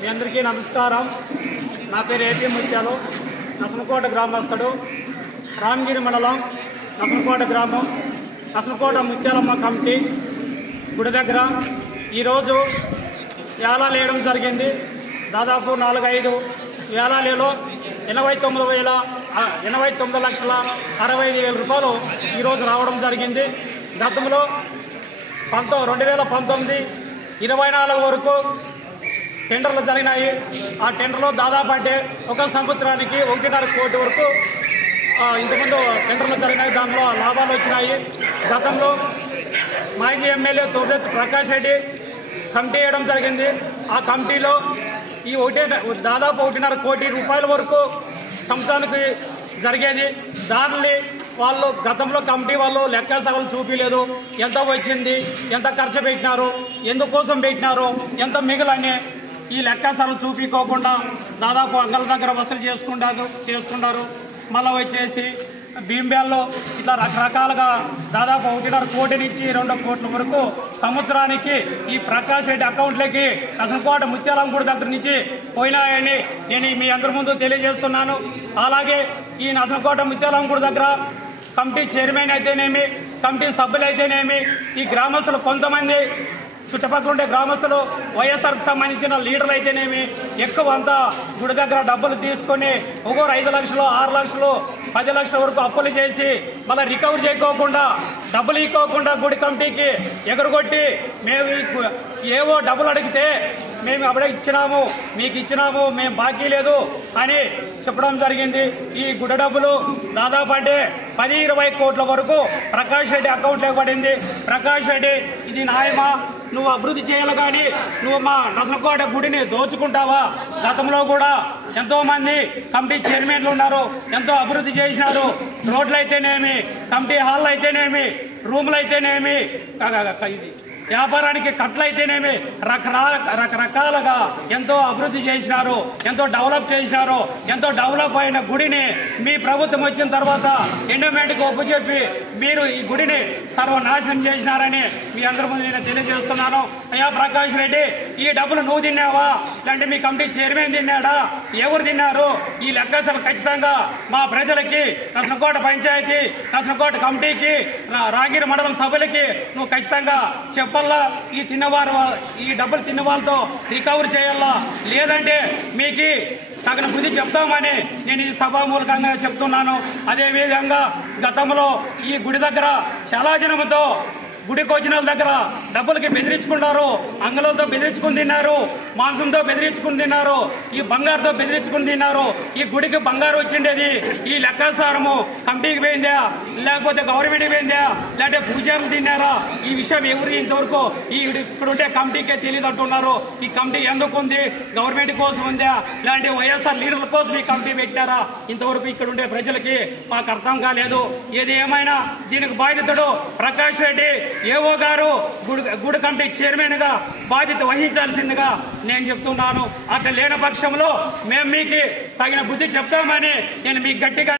మీ అందరికీ నమస్కారం. నా పేరు ఏపీ ముత్యాలు, నసనకోట గ్రామస్తుడు, రామగిరి మండలం నసనకోట గ్రామం, నసనకోట ముత్యాలమ్మ కమిటీ గుడి దగ్గర ఈరోజు వేలాలు వేయడం జరిగింది. దాదాపు 4-5 వేలాలలో 89,65,000 రూపాయలు ఈరోజు రావడం జరిగింది. గతంలో 2019, 24 వరకు టెండర్లు జరిగినాయి. ఆ టెండర్లో దాదాపు అంటే ఒక సంవత్సరానికి 1.5 కోటి వరకు ఇంతకుముందు టెండర్లు జరిగినాయి. దాంట్లో లాభాలు వచ్చినాయి. గతంలో మాజీ ఎమ్మెల్యే తోటెత్తి ప్రకాష్ రెడ్డి కమిటీ వేయడం జరిగింది. ఆ కమిటీలో ఈ దాదాపు 1.5 కోటి రూపాయల వరకు సంవత్సరానికి జరిగేది. దానిని వాళ్ళు గతంలో కమిటీ వాళ్ళు లెక్కాసారాలు చూపించలేదు. ఎంత వచ్చింది, ఎంత ఖర్చు పెట్టినారు, ఎందుకోసం పెట్టినారు, ఎంత మిగిలని ఈ లెక్కాసారాలు చూపించుకోకుండా దాదాపు అంగల దగ్గర వసూలు చేసుకుంటారు. మళ్ళీ వచ్చేసి భీంబేల్లో ఇట్లా రకరకాలుగా దాదాపు 1.5 కోటి నుంచి 2 కోట్ల వరకు సంవత్సరానికి ఈ ప్రకాష్ రెడ్డి అకౌంట్లకి నసనకోట ముత్యాలమ్మ గుడి దగ్గర నుంచి పోయినాయని నేను మీ అందరి ముందు తెలియజేస్తున్నాను. అలాగే ఈ నసనకోట ముత్యాలమ్మ గుడి దగ్గర కమిటీ చైర్మన్ అయితేనేమి, కమిటీ సభ్యులు అయితేనేమి, ఈ గ్రామస్తులు కొంతమంది చుట్టుపక్కల ఉండే గ్రామస్తులు వైఎస్ఆర్కి సంబంధించిన లీడర్లు అయితేనేమి ఎక్కువ అంతా గుడి దగ్గర డబ్బులు తీసుకొని ఒక్కొరు 5 లక్షలు, 6 లక్షలు, 10 లక్షల వరకు అప్పులు చేసి మళ్ళీ రికవర్ చేయకోకుండా డబ్బులు ఇవ్వకోకుండా గుడి కమిటీకి ఎగరగొట్టి మేము ఏవో డబ్బులు అడిగితే మేము అప్పుడే ఇచ్చినాము, మీకు ఇచ్చినాము, మేము బాకీ లేదు అని చెప్పడం జరిగింది. ఈ గుడి డబ్బులు దాదాపు అంటే 10-20 కోట్ల వరకు ప్రకాష్ రెడ్డి అకౌంట్లో పడింది. ప్రకాష్ రెడ్డి ఇది న్యాయమా? నువ్వు అభివృద్ధి చేయాలి కానీ నువ్వు మా నసనకోట గుడిని దోచుకుంటావా? గతంలో కూడా ఎంతోమంది కమిటీ చైర్మన్లు ఉన్నారు, ఎంతో అభివృద్ధి చేసినారు. రోడ్లు అయితేనేమి, కమిటీ హాల్ అయితేనేమి, రూములు అయితేనేమి, వ్యాపారానికి కట్లు అయితేనేమి రకరకాలుగా ఎంతో అభివృద్ధి చేసినారు, ఎంతో డెవలప్ చేసినారు. ఎంతో డెవలప్ అయిన గుడిని మీ ప్రభుత్వం వచ్చిన తర్వాత ఎండోమెంట్కి ఒప్పుచెప్పి మీరు ఈ గుడిని సర్వనాశనం చేసినారని మీ అందరి ముందు నేను తెలియజేస్తున్నాను. అయ్యా ప్రకాష్ రెడ్డి, ఈ డబ్బులు నువ్వు తిన్నావా లేదంటే మీ కమిటీ చైర్మన్ తిన్నాడా? ఎవరు తిన్నారు? ఈ లెక్కసలు ఖచ్చితంగా మా ప్రజలకి, నసనకోట పంచాయతీ, నసనకోట కమిటీకి, రాగిరి మండలం సభ్యులకి నువ్వు ఖచ్చితంగా చెప్పాలా. ఈ డబ్బులు తిన్న వాళ్ళతో రికవర్ చేయాలా, లేదంటే మీకు తగిన బుద్ధి చెప్తామని నేను ఈ సభామూలకంగా చెప్తున్నాను. అదేవిధంగా గతంలో ఈ గుడి దగ్గర చాలా జనంతో గుడికి వచ్చిన వాళ్ళ దగ్గర డబ్బులకి బెదిరించుకున్నారు, అంగళంతో బెదిరించుకుని తిన్నారు, మాంసంతో బెదిరించుకుని తిన్నారు, ఈ బంగారుతో బెదిరించుకుని తిన్నారు. ఈ గుడికి బంగారు వచ్చిండేది ఈ లెక్కాసారము కమిటీకి పోయిందా లేకపోతే గవర్నమెంట్కి పోయిందా లేదంటే పూజారులు తిన్నారా? ఈ విషయం ఎవరు ఇంతవరకు ఇక్కడ ఉంటే కమిటీకే తెలియదు అంటున్నారు. ఈ కమిటీ ఎందుకు ఉంది? గవర్నమెంట్ కోసం ఉందా లేదంటే వైఎస్ఆర్ లీడర్ల కోసం ఈ కమిటీ పెట్టారా? ఇంతవరకు ఇక్కడ ఉండే ప్రజలకి మాకు అర్థం కాలేదు. ఏది ఏమైనా దీనికి బాధితుడు ప్రకాష్ రెడ్డి ఏవో గారు గుడి కమిటీ చైర్మన్ గా బాధ్యత వహించాల్సిందిగా నేను చెప్తున్నాను. అట్లా లేని పక్షంలో మేము మీకు తగిన బుద్ధి చెప్తామని నేను మీకు గట్టిగా